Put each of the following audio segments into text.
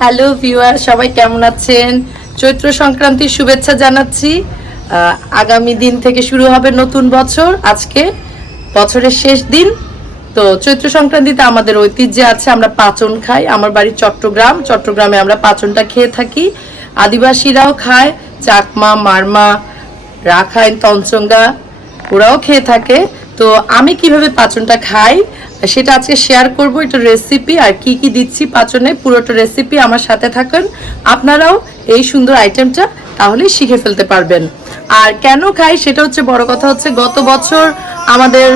Hello viewer, সবাই কেমন আছেন? চৈত্র সংক্রান্তির শুভেচ্ছা জানাচ্ছি। আগামী দিন থেকে শুরু হবে নতুন বছর। আজকে বছরের শেষ দিন। তো চৈত্র সংক্রান্তিতে আমাদের ঐতিহ্যে আছে আমরা পাচন খাই। আমার বাড়ি চট্টগ্রামে আমরা পাচনটা খেয়ে থাকি। আদিবাসীরাও খায়, চাকমা, মারমা, রাখাইন, তঞ্চঙ্গা ওরাও খেয়ে থাকে। তো আমি কিভাবে পাচনটা খাই সেটা আজকে শেয়ার করব। এটা রেসিপি আর কি কি দিচ্ছি পাচনে, পুরোটা রেসিপি আমার সাথে থাকুন। আপনারাও এই সুন্দর আইটেমটা তাহলেই শিখে ফেলতে পারবেন। আর কেন খাই সেটা হচ্ছে বড় কথা, হচ্ছে গত বছর আমাদের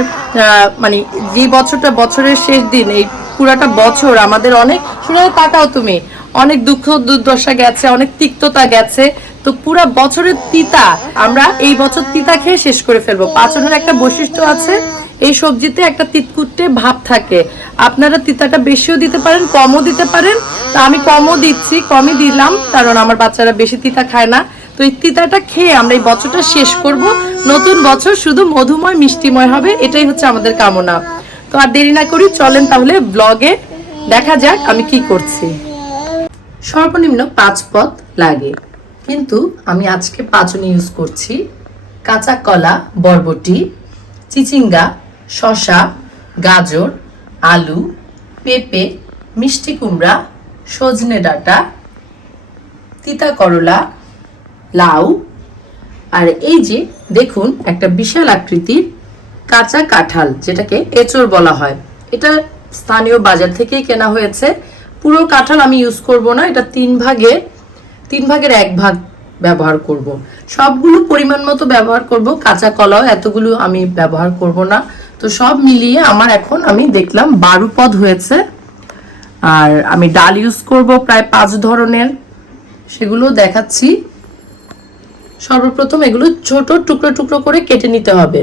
মানে যে বছরটা বছরের শেষ দিন, এই পুরাটা বছর আমাদের অনেক শুনে তাকাও তুমি, অনেক দুঃখ দুর্দশা গেছে, অনেক তিক্ততা গেছে। তো পুরা বছরের তিতা আমরা এই বছর তিতা খেয়ে শেষ করে ফেলবো। পাচনের একটা বৈশিষ্ট্য আছে, এই সবজিতে একটা তিতকুটে ভাব থাকে। আপনারা তিতাটা বেশিও দিতে পারেন, কমও দিতে পারেন। তো আমি কমও দিচ্ছি, কমই দিলাম, কারণ আমার বাচ্চারা বেশি তিতা খায় না। তো এই তিতাটা খেয়ে আমরা এই বছরটা শেষ করব। নতুন বছর শুধু মধুময় মিষ্টিময় হবে, এটাই হচ্ছে আমাদের কামনা। তো আর দেরি না করি, চলেন তাহলে ব্লগে দেখা যাক আমি কি করছি। সর্বনিম্ন 5 পদ লাগে, কিন্তু আমি আজকে পাঁচন ইউজ করছি। কাঁচা কলা, বরবটি, চিচিঙ্গা, শসা, গাজর, আলু, পেঁপে, মিষ্টি কুমড়া, সজনে ডাঁটা, তিতা করলা, লাউ, আর এই যে দেখুন একটা বিশাল আকৃতির কাঁচা কাঁঠাল, যেটাকে এঁচড় বলা হয়। এটা স্থানীয় বাজার থেকেই কেনা হয়েছে। পুরো কাঁঠাল আমি ইউজ করব না, এটা তিন ভাগের এক ভাগ ব্যবহার করব। সবগুলো পরিমাণ মতো ব্যবহার করব। কাঁচা কলাও এতগুলো আমি ব্যবহার করব না। তো সব মিলিয়ে আমার এখন আমি দেখলাম 12 পদ হয়েছে। আর আমি ডাল ইউজ করব প্রায় 5 ধরনের, সেগুলো দেখাচ্ছি। সর্বপ্রথম এগুলো ছোট টুকরো টুকরো করে কেটে নিতে হবে।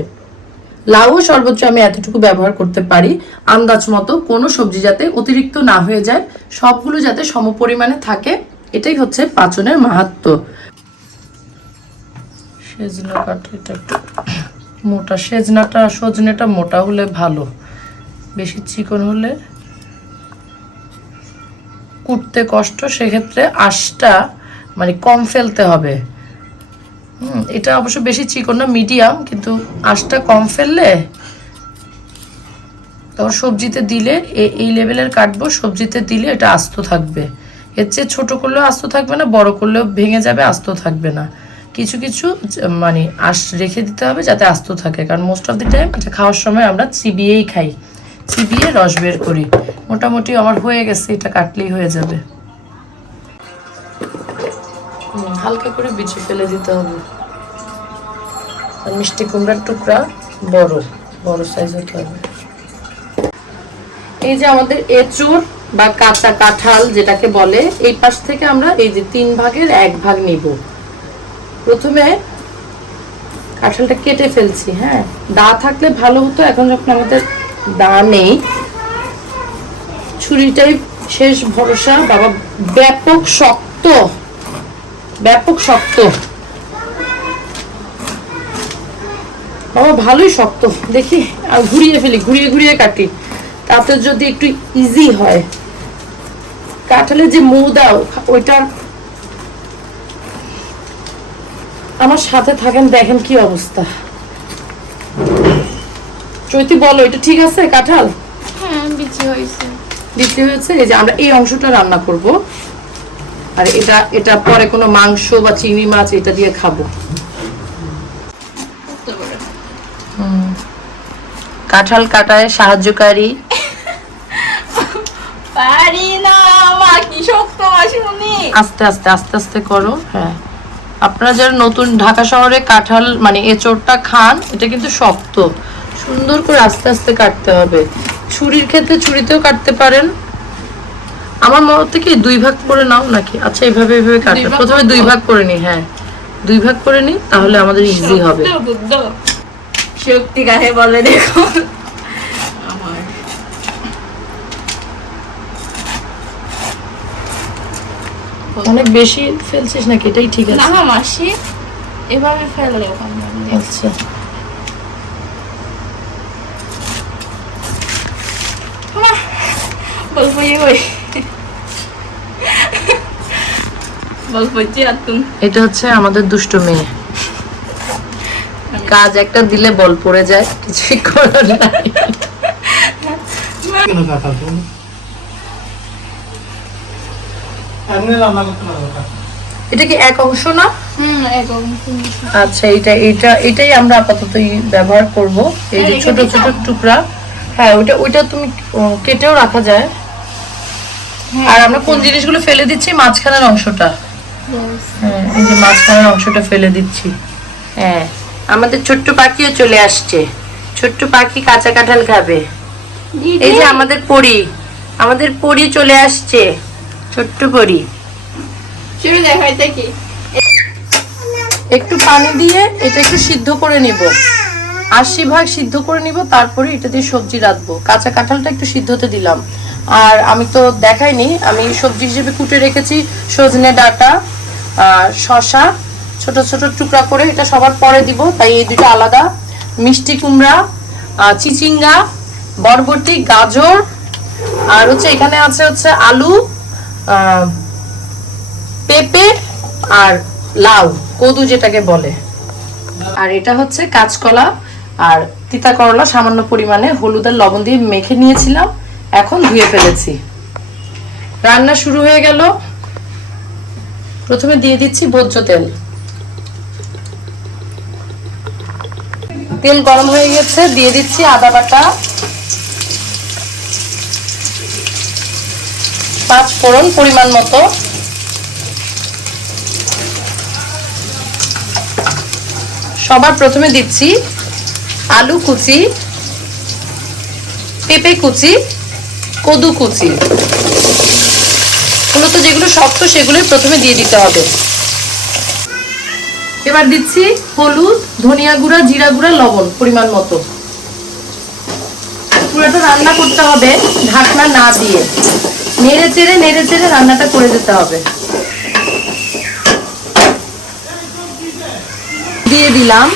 লাউ সর্বোচ্চ আমি এতটুকু ব্যবহার করতে পারি, আন্দাজ মতো। কোনো সবজি যাতে অতিরিক্ত না হয়ে যায়, সবগুলো যাতে সমপরিমাণে থাকে, এটাই হচ্ছে পাচনের মাহাত্ম্য। সজনে কাটা, এটা একটু মোটা, সজনেটা মোটা হলে ভালো, বেশি চিকন হলে কুটতে কষ্ট। সেক্ষেত্রে আঁশটা মানে কম ফেলতে হবে। এটা অবশ্য বেশি চিকন না, মিডিয়াম, কিন্তু আঁশটা কম ফেললে তখন সবজিতে দিলে এই লেভেলের কাটবো, সবজিতে দিলে এটা আস্ত থাকবে। এর চেয়ে ছোট করলেও আস্ত থাকবে না, বড় করলেও ভেঙে যাবে, আস্ত থাকবে না। কিছু কিছু মানে আঁশ রেখে দিতে হবে যাতে আস্ত থাকে, কারণ মোস্ট অফ দি টাইম এটা খাওয়ার সময় আমরা চিবিয়েই খাই, চিবিয়ে রস বের করি। মোটামুটি আমার হয়ে গেছে, এটা কাটলেই হয়ে যাবে। হালকা করে বিছে ফেলে দিতে হবে। আর মিষ্টি কুমড়ার টুকরা বড় বড় সাইজ হতে হবে। এই যে আমাদের এঁচড় বা কাঁচা কাঁঠাল যেটাকে বলে, এই পাশ থেকে আমরা এই যে 3 ভাগের 1 ভাগ নিব। প্রথমে কাঁঠালটা কেটে ফেলছি। হ্যাঁ, দা থাকলে ভালো হতো, এখন যখন আমাদের দা নেই, ছুরিটাই শেষ ভরসা। বাবা ব্যাপক শক্ত, ব্যাপক শক্ত বাবা, ভালোই শক্ত। দেখি আর ঘুরিয়ে ফেলি, ঘুরিয়ে ঘুরিয়ে কাটি, তাতে যদি একটু ইজি হয়। কাঁঠালের যে মৌদা, ওইটা আমার সাথে থাকেন, দেখেন কি অবস্থা। চৈতি বলো, এটা ঠিক আছে কাঁঠাল? হ্যাঁ, বিচি হয়েছে। এই যে আমরা এই অংশটা রান্না করব, আর এটা পরে কোনো মাংস বা চিংড়ি মাছ এটা দিয়ে খাবো। কাঁঠাল কাটায় সাহায্যকারী পারি না, মা কি শক্ত শুনি। আস্তে আস্তে আস্তে আস্তে করো। হ্যাঁ, আপনারা যারা নতুন ঢাকা শহরে কাঁঠাল মানে এঁচড়টা খান, এটা কিন্তু শক্ত। সুন্দর করে আস্তে আস্তে কাটতে হবে। ছুরির ক্ষেত্রে ছুরিতেও কাটতে পারেন। আমার মতে কি 2 ভাগ করে নাও নাকি? আচ্ছা, এইভাবে কাটতে প্রথমে 2 ভাগ করে নি। হ্যাঁ, 2 ভাগ করে নি, তাহলে আমাদের ইজি হবে। শক্তি কাহে বলে দেখো। আমার অনেক বেশি ফেলছিস নাকি? এটাই ঠিক আছে না মাসি, এভাবে ফেললে ওখানে। আচ্ছা, বলবো ওই বল হইছে আর তুমি এটা হচ্ছে আমাদের দুষ্ট মেয়ে, কাজ একটা দিলে বল পড়ে যায়, কিছুই করার নাই। কেন কাকা তো এমনি রান্না করতে পারবো কাকা। এটা কি এক অংশ না? একদম আচ্ছা, এটাই আমরা আপাতত ব্যবহার করব। এই যে ছোট ছোট টুকরা, হ্যাঁ ওইটা তুমি কেটেও রাখা যায়। আর আমরা কোন জিনিসগুলো ফেলে দিচ্ছি? মাঝখানের অংশটা। হ্যাঁ, এই যে মাঝখানের অংশটা ফেলে দিচ্ছি। হ্যাঁ, আমাদের ছোট্ট পাখিও চলে আসছে। ছোট্ট পাখি কাঁচা কাঁঠাল খাবে। এই যে আমাদের পরি চলে আসছে, ছোট্ট পরি। শুরু দেখাইতে কি একটু পানি দিয়ে এটা একটু সিদ্ধ করে নিব, 80% সিদ্ধ করে নিব, তারপরে এটা দিয়ে সবজি রাখবো। কাঁচা কাঁঠালটা একটু সিদ্ধতে দিলাম। আর আমি তো দেখাইনি, আমি সবজি হিসেবে কুটে রেখেছি সজনে ডাঁটা, শসা ছোট ছোট টুকরা করে, এটা সবার পরে দিব, তাই এই দুটো আলাদা। মিষ্টি কুমড়া, চিচিঙ্গা, বরবটি, গাজর, আর হচ্ছে এখানে হচ্ছে আলু, পেঁপে আর লাউ, কদু যেটাকে বলে। আর এটা হচ্ছে কাঁচকলা আর তিতা করলা, সামান্য পরিমাণে হলুদ আর লবণ দিয়ে মেখে নিয়েছিলাম, এখন ধুয়ে ফেলেছি। রান্না শুরু হয়ে গেল। প্রথমে দিয়ে দিচ্ছি ভোজ্য তেল। তেল গরম হয়ে গেছে, দিয়ে দিচ্ছি আদা বাটা, 5 ফোড়ন পরিমাণ মতো, সবার প্রথমে দিচ্ছি আলু কুচি, পেঁপে কুচি, কদু কুচি, মূলত যেগুলো শক্ত সেগুলো প্রথমে দিয়ে দিতে হবে। এবার দিচ্ছি হলুদ, ধনিয়া গুঁড়া, জিরা গুঁড়া, লবণ পরিমাণ মতো। পুরোটা রান্না করতে হবে ঢাকনা না দিয়ে, নেড়ে চেড়ে রান্নাটা করে যেতে হবে। দিয়ে দিলাম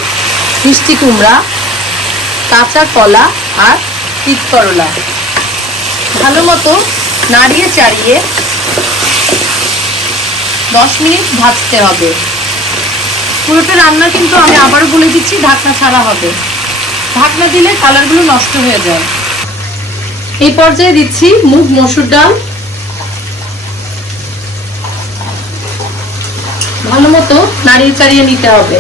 মিষ্টি কুমড়া, কাঁচা কলা আর তিত করলা, ভালো মতো নাড়িয়ে চাড়িয়ে 10 মিনিট ভাজতে হবে। পুরোটা রান্না কিন্তু আমি আবারও বলে দিচ্ছি ঢাকনা ছাড়া হবে, ঢাকনা দিলে কালারগুলো নষ্ট হয়ে যায়। এই পর্যায়ে দিচ্ছি মুগ মসুর ডাল, ভালো মতো নাড়িয়ে চাড়িয়ে নিতে হবে।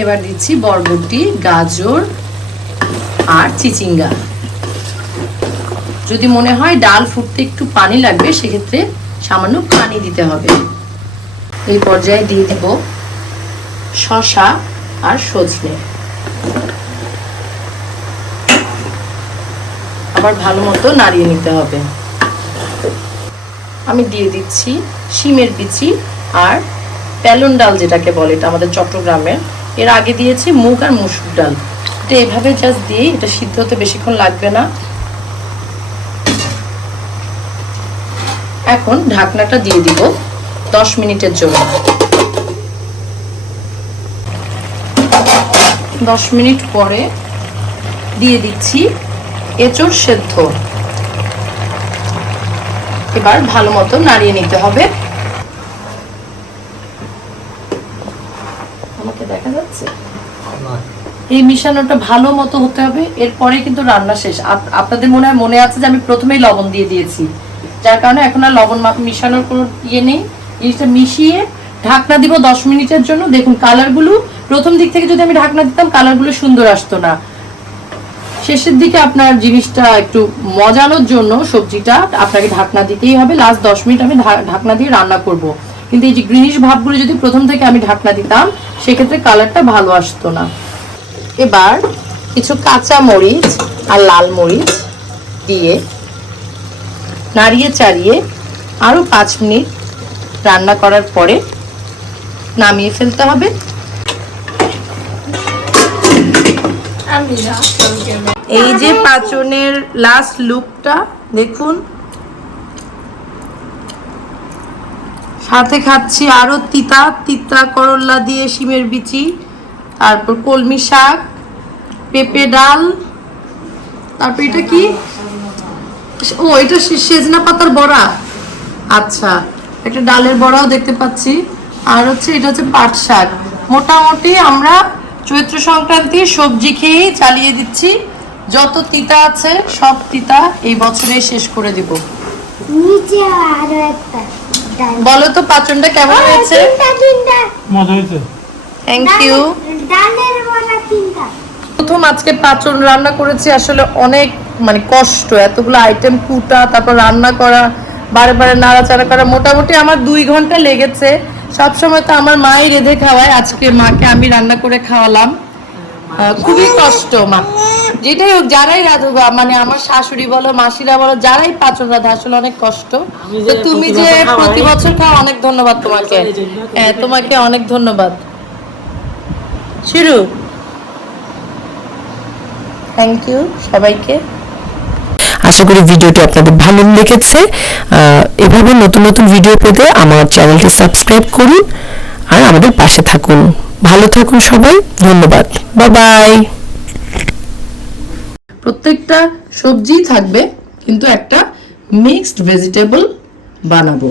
এবার দিচ্ছি বরবটি, গাজর আর চিচিঙ্গা। যদি মনে হয় ডাল ফুটতে একটু পানি লাগবে, সেক্ষেত্রে সামান্য পানি দিতে হবে। এই পর্যায়ে দিয়ে দেব শসা আর সজনে, আবার ভালো মতো নাড়িয়ে নিতে হবে। আমি দিয়ে দিচ্ছি শিমের বিচি আর প্যালন ডাল যেটাকে বলে, এটা আমাদের চট্টগ্রামের। এর আগে দিয়েছি মুগ আর মসুর ডাল। এটা এভাবে জাস্ট দিয়ে, এটা সিদ্ধ হতে বেশিক্ষণ লাগবে না। এখন ঢাকনাটা দিয়ে দিব 10 মিনিটের জন্য। 10 মিনিট পরে দিয়ে দিচ্ছি এঁচোড় সেদ্ধ। এবার ভালো মতো নাড়িয়ে নিতে হবে। আমাকে দেখা যাচ্ছে? এই মিশানোটা ভালো মতো হতে হবে, এরপরে কিন্তু রান্না শেষ। আপনাদের মনে আছে যে আমি প্রথমেই লবণ দিয়ে দিয়েছি, যার কারণে এখন আর লবণ মিশানোর কোনো ইয়ে নেই। জিনিসটা মিশিয়ে ঢাকনা দিব 10 মিনিটের জন্য। দেখুন কালারগুলো, প্রথম দিক থেকে যদি আমি ঢাকনা দিতাম কালারগুলো সুন্দর আসতো না। শেষের দিকে আপনার জিনিসটা একটু মজানোর জন্য সবজিটা আপনাকে ঢাকনা দিতেই হবে। লাস্ট 10 মিনিট আমি ঢাকনা দিয়ে রান্না করব, কিন্তু এই যে গ্রিনিশ ভাবগুলো যদি প্রথম থেকে আমি ঢাকনা দিতাম, সেক্ষেত্রে কালারটা ভালো আসতো না। এবার কিছু কাঁচা মরিচ আর লাল মরিচ দিয়ে নাড়িয়ে চাড়িয়ে আরো 5 মিনিট রান্না করার পরে নামিয়ে ফেলতে হবে। এই যে পাচনের লাস্ট লুকটা দেখুন। সাথে খাচ্ছি আরো তিতা করলা দিয়ে শিমের বিচি, তারপর কলমি শাক, পেঁপে ডাল, তারপর এটা কি, ও এটা সেজনা পাতার বড়া। আচ্ছা, একটা ডালের বড়াও দেখতে পাচ্ছি। আর হচ্ছে এটা হচ্ছে পাট শাক। মোটামুটি আমরা চৈত্র সংক্রান্তি সবজি খেয়েই চালিয়ে দিচ্ছি। যত তিতা আছে সব তিতা এই বছরে শেষ করে দিব। নিচে আরো একটা ডাল। বলো তো পাচনটা কেমন হয়েছে? তিনটা মজা হয়েছে। Thank you. ডালের বড়া তিনটা। প্রথম আজকে পাচন রান্না করেছি, আসলে অনেক মানে কষ্ট, এতগুলো আইটেম কুটা, তারপর রান্না করা, বারে বারে নাড়াচাড়া করা, মোটামুটি আমার 2 ঘন্টা লেগেছে। সবসময় তো আমার মাই রেঁধে খাওয়ায়, আজকে মাকে আমি রান্না করে খাওয়ালাম। খুবই কষ্ট মা, যেটাই হোক, যারাই রাঁধুক, মানে আমার শাশুড়ি বলো, মাসিরা বলো, যারাই পাচন রাঁধে আসলে অনেক কষ্ট। তো তুমি যে প্রতি বছর খাও, অনেক ধন্যবাদ তোমাকে। হ্যাঁ, তোমাকে অনেক ধন্যবাদ শিরু। থ্যাংক ইউ সবাইকে। আশা করি ভিডিওটি আপনাদের ভালো লেগেছে। এভাবে নতুন নতুন ভিডিও পেতে আমার চ্যানেলটি সাবস্ক্রাইব করুন আর আমাদের পাশে থাকুন। ভালো থাকুন সবাই, ধন্যবাদ, বাই বাই। প্রত্যেকটা সবজি থাকবে, কিন্তু একটা মিক্সড ভেজিটেবল বানাবো।